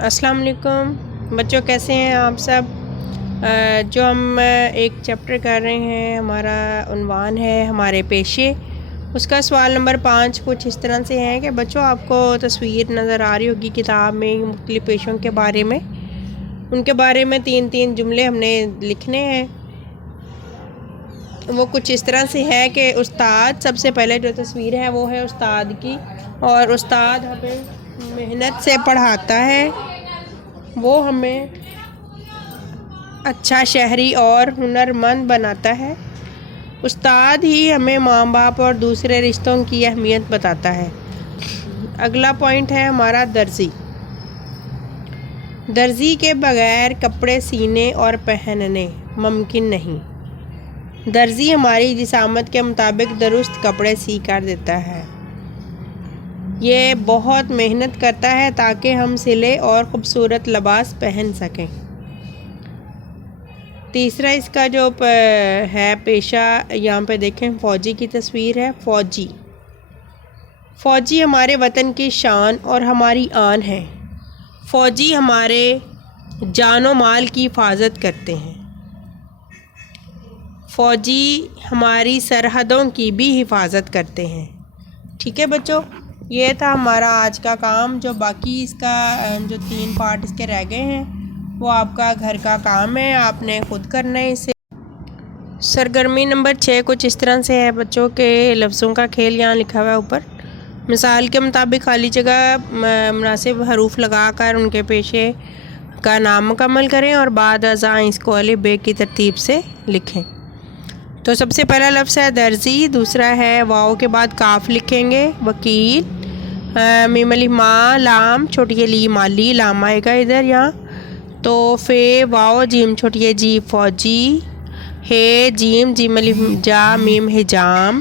अस्सलाम वालेकुम बच्चों, कैसे हैं आप सब। जो हम एक चैप्टर कर रहे हैं, हमारा उन्वान है हमारे पेशे। उसका सवाल नंबर 5 कुछ इस तरह से है कि बच्चों, आपको तस्वीर नज़र आ रही होगी किताब में मुख्तलिफ़ पेशों के बारे में। उनके बारे में 3-3 जुमले हमने लिखने हैं। वो कुछ इस तरह से है कि उस्ताद, सबसे पहले जो तस्वीर है वो है उस्ताद की, और उस्ताद हमें मेहनत से पढ़ाता है, वो हमें अच्छा शहरी और हुनरमंद बनाता है। उस्ताद ही हमें माँ बाप और दूसरे रिश्तों की अहमियत बताता है। अगला पॉइंट है हमारा दर्जी। दर्जी के बगैर कपड़े सीने और पहनने मुमकिन नहीं। दर्जी हमारी जिसामत के मुताबिक दुरुस्त कपड़े सी कर देता है। ये बहुत मेहनत करता है ताकि हम सिले और ख़ूबसूरत लिबास पहन सकें। तीसरा इसका जो है पेशा, यहाँ पे देखें फ़ौजी की तस्वीर है। फ़ौजी हमारे वतन की शान और हमारी आन है। फ़ौजी हमारे जानो माल की हिफाजत करते हैं। फ़ौजी हमारी सरहदों की भी हिफाजत करते हैं। ठीक है बच्चों, ये था हमारा आज का काम। जो बाकी इसका जो 3 पार्ट इसके रह गए हैं वो आपका घर का काम है, आपने ख़ुद करना है इसे। सरगर्मी नंबर 6 कुछ इस तरह से है बच्चों के लफ्ज़ों का खेल। यहाँ लिखा हुआ है ऊपर, मिसाल के मुताबिक खाली जगह मुनासिब हरूफ लगाकर उनके पेशे का नाम मुकम्मल करें और बाद अज़ा इसको अलिफ बे की तरतीब से लिखें। तो सबसे पहला लफ्ज़ है दर्जी, दूसरा है वाव के बाद काफ लिखेंगे, वकील, मीम अलिफ मा लाम छोटी ली माली, लाम आएगा इधर यहाँ। तो फे वाव जीम छोटी जी फ़ौजी, हे जीम जीम अलिफ जा मीम हिजाम,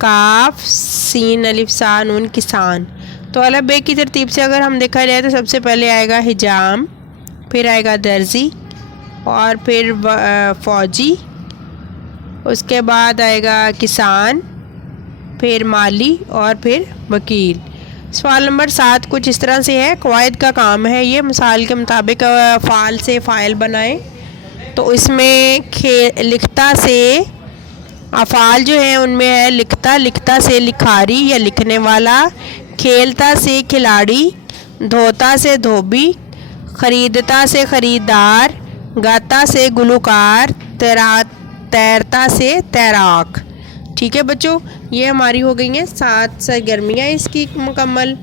काफ सीन अलिफ सा नून किसान। तो अलिफ बे की तरतीब से अगर हम देखा जाए तो सबसे पहले आएगा हिजाम, फिर आएगा दर्जी, और फिर फ़ौजी, उसके बाद आएगा किसान, फिर माली, और फिर वकील। सवाल नंबर 7 कुछ इस तरह से है। कवायद का काम है ये, मिसाल के मुताबिक फ़ाल से फ़ाइल बनाएं। तो इसमें लिखता से अफ़ाल जो है उनमें है लिखता, लिखता से लिखारी या लिखने वाला, खेलता से खिलाड़ी, धोता से धोबी, ख़रीदता से ख़रीदार, गाता से गुलूकार, तैरता से तैराक। ठीक है बच्चों, ये हमारी हो गई हैं 7 सरगर्मियाँ इसकी मुकम्मल।